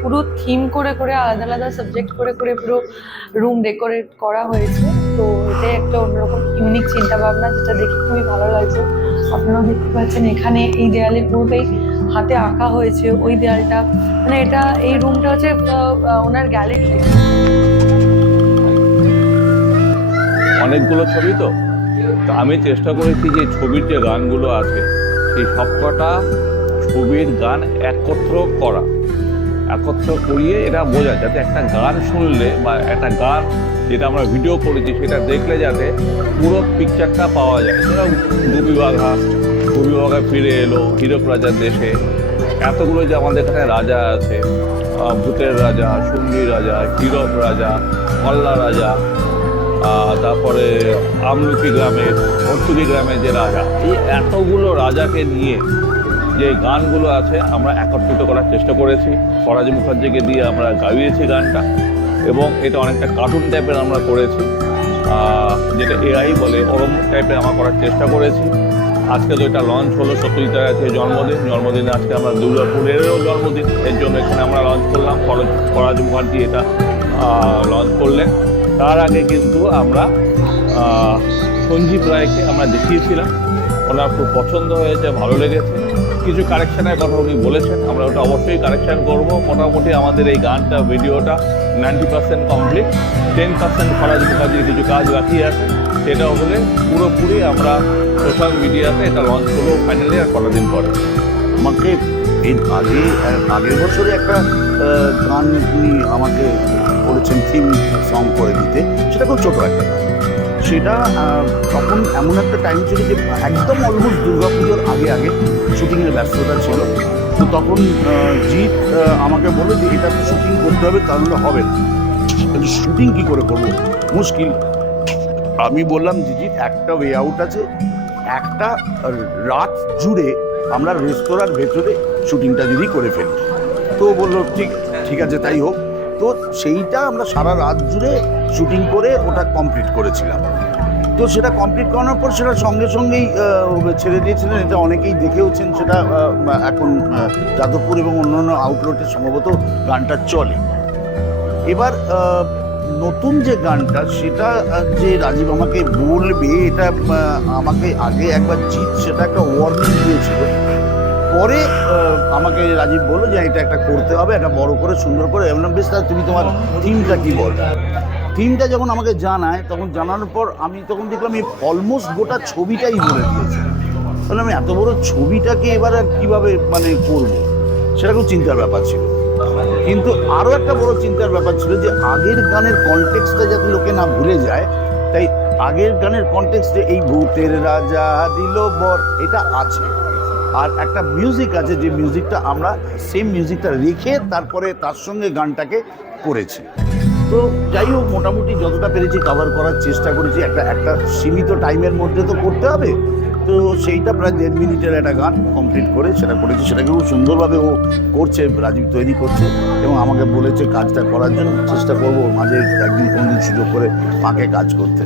পুরো থিম করে করে আলাদা আলাদা সাবজেক্ট করে করে পুরো রুম ডেকোরেট করা হয়েছে। তো এটাই একটা অন্যরকম ইউনিক চিন্তা ভাবনা, যেটা দেখে খুবই ভালো লাগছে। আপনারাও দেখতে পাচ্ছেন এখানে এই দেয়ালে পুরোটাই হাতে আঁকা হয়েছে ওই দেয়ালটা, মানে এটা এই রুমটা হচ্ছে ওনার গ্যালারি। অনেকগুলো ছবি তো আমি চেষ্টা করেছি যে ছবির যে গানগুলো আছে সেই সবকটা ছবির গান একত্র করিয়ে এটা বোঝা, যাতে একটা গান শুনলে বা একটা গান যেটা আমরা ভিডিও করেছি সেটা দেখলে যাতে পুরো পিকচারটা পাওয়া যায়। যেরকম গুপি বাঘা ফিরে এলো, হীরক রাজার দেশে, এতগুলো যে আমাদের এখানে রাজা আছে, ভূতের রাজা, সুন্দরী রাজা, হীরক রাজা, মল্লা রাজা, তারপরে আমলকি গ্রামের, ভর্তুকি গ্রামের যে রাজা, এই এতগুলো রাজাকে নিয়ে যে গানগুলো আছে আমরা একত্রিত করার চেষ্টা করেছি। ফরাজ মুখার্জিকে দিয়ে আমরা গাইয়েছি গানটা, এবং এটা অনেকটা কার্টুন টাইপের আমরা করেছি, যেটা এআই বলে ওরম টাইপের আমরা করার চেষ্টা করেছি। আজকে তো এটা লঞ্চ হলো, সত্যজিৎ রায়ের আজকে জন্মদিনে আজকে আমরা দুর্গাপুরেরও জন্মদিন, এর জন্য এখানে আমরা লঞ্চ করলাম। ফরাজ মুখার্জি এটা লঞ্চ করলেন। তার আগে কিন্তু আমরা সঞ্জীব রায়কে আমরা দেখিয়েছিলাম, ওনার খুব পছন্দ হয়েছে, ভালো লেগেছে। কিছু কারেকশানের কথা উনি বলেছেন, আমরা ওটা অবশ্যই কারেকশান করব। মোটামুটি আমাদের এই গানটা ভিডিওটা 90% কমপ্লিট, 10% ফরাজ মুখার্জির কিছু কাজ বাকি আছে, সেটাও হলে পুরোপুরি আমরা সোশ্যাল মিডিয়াতে এটা লঞ্চ করবো ফাইনালি আর কটা দিন পরে। আমাকে এর আগের বছরে একটা গান উনি আমাকে বলেছেন থিম সং করে দিতে, সেটা খুব ছোটো একটা গান। সেটা তখন এমন একটা টাইম ছিল যে একদম অলমোস্ট দুর্গাপুজোর আগে শুটিংয়ের ব্যস্ততা ছিল। তো তখন জিৎ আমাকে বলে যে এটা তো শুটিং করতে হবে, তাহলে হবে না, শুটিং কী করে করবো, মুশকিল। আমি বললাম যে জিৎ একটা ওয়ে আউট আছে, একটা রাত জুড়ে আমরা রেস্তোরাঁর ভেতরে শুটিংটা যদি করে ফেলি। তো বললো ঠিক আছে তাই হোক। তো সেইটা আমরা সারা রাত জুড়ে শুটিং করে ওটা কমপ্লিট করেছিলাম। তো সেটা কমপ্লিট করানোর পর সেটা সঙ্গে সঙ্গেই ছেড়ে দিয়েছিলেন। এটা অনেকেই দেখেওছেন, সেটা এখন যাদবপুর এবং অন্যান্য আউটলেটে সম্ভবত গানটা চলে। এবার নতুন যে গানটা, সেটা যে রাজীব আমাকে বলবে, এটা আমাকে আগে একবার জিৎ সেটা একটা ওয়ার্নিং দিয়েছিল। পরে আমাকে রাজীব বললো যে এটা একটা করতে হবে, একটা বড় করে সুন্দর করে। এমন বেশ, তুমি তোমার থিমটা কী বল। থিমটা যখন আমাকে জানায়, তখন জানানোর পর আমি তখন দেখলাম এই অলমোস্ট গোটা ছবিটাই বলে দিয়েছে। তাহলে আমি এত বড় ছবিটাকে এবার আর কীভাবে মানে করবো, সেটা খুব চিন্তার ব্যাপার ছিল। কিন্তু আরও একটা বড় চিন্তার ব্যাপার ছিল যে আগের গানের কনটেক্সটটা যাতে লোকে না ভুলে যায়, তাই আগের গানের কনটেক্সটে এই ভূতের রাজা দিল বর এটা আছে, আর একটা মিউজিক আছে, যে মিউজিকটা আমরা সেম মিউজিকটা রেখে তারপরে তার সঙ্গে গানটাকে করেছি। তো যাই হোক, মোটামুটি যতটা পেরেছি কভার করার চেষ্টা করেছি। একটা সীমিত টাইমের মধ্যে তো করতে হবে, তো সেইটা প্রায় 1.5 মিনিটের একটা গান কমপ্লিট করে সেটা করেছি। সেটাকে খুব সুন্দরভাবে ও করছে, রাজীব তৈরি করছে, এবং আমাকে বলেছে কাজটা করার জন্য। চেষ্টা করবো মাঝে একদিন কোনদিন সুযোগ করে ফাঁকে কাজ করতে।